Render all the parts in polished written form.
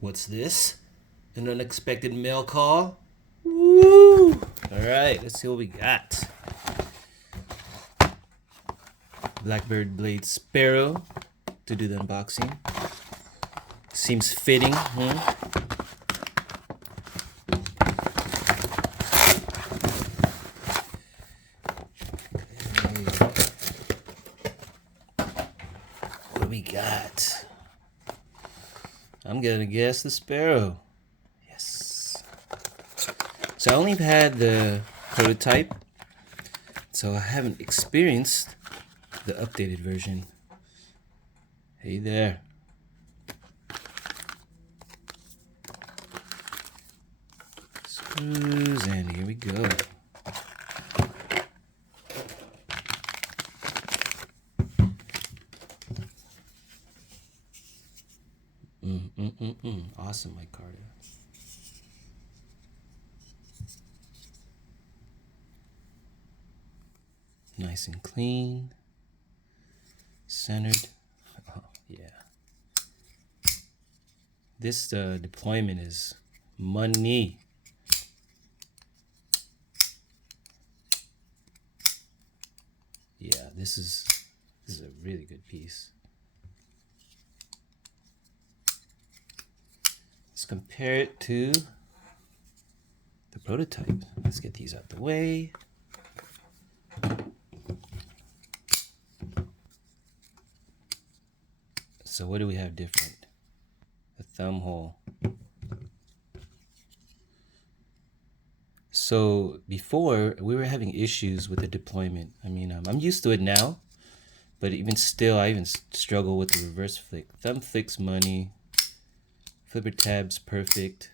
What's this? An unexpected mail call? Woo! Alright, let's see what we got. Blackbird Blade Sparrow to do the unboxing. Seems fitting, huh? What do we got? I'm gonna guess the Sparrow. Yes. So I only had the prototype, so I haven't experienced the updated version. Hey there. Screws, and here we go. Awesome, my card. Nice and clean. Centered. Oh, yeah. This deployment is money. Yeah, this is a really good piece. Let's compare it to the prototype. Let's get these out the way. So what do we have different? The thumb hole. So before, we were having issues with the deployment. I mean, I'm used to it now, but even still, I even struggle with the reverse flick. Thumb flick's money. Flipper tab's perfect.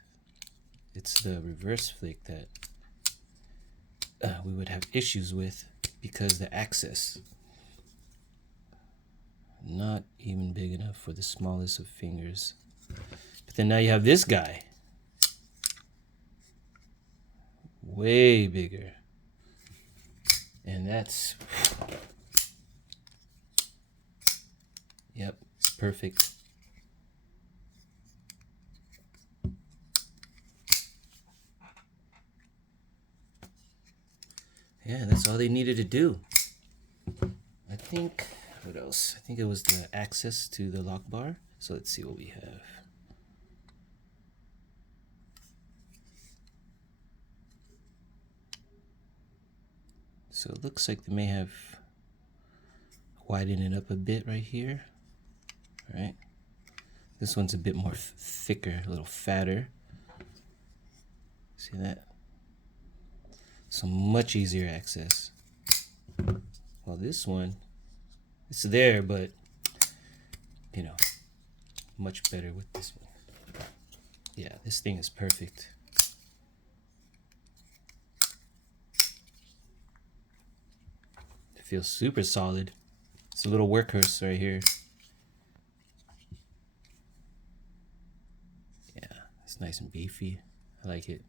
It's the reverse flick that we would have issues with because the access not even big enough for the smallest of fingers. But then now you have this guy, way bigger, and that's, yep, it's perfect. Yeah, that's all they needed to do. I think, what else? I think it was the access to the lock bar. So let's see what we have. So it looks like they may have widened it up a bit right here. All right. This one's a bit more thicker, a little fatter. See that? So much easier access. Well, this one, it's there, but you know, much better with this one. Yeah, this thing is perfect. It feels super solid. It's a little workhorse right here. Yeah, it's nice and beefy. I like it.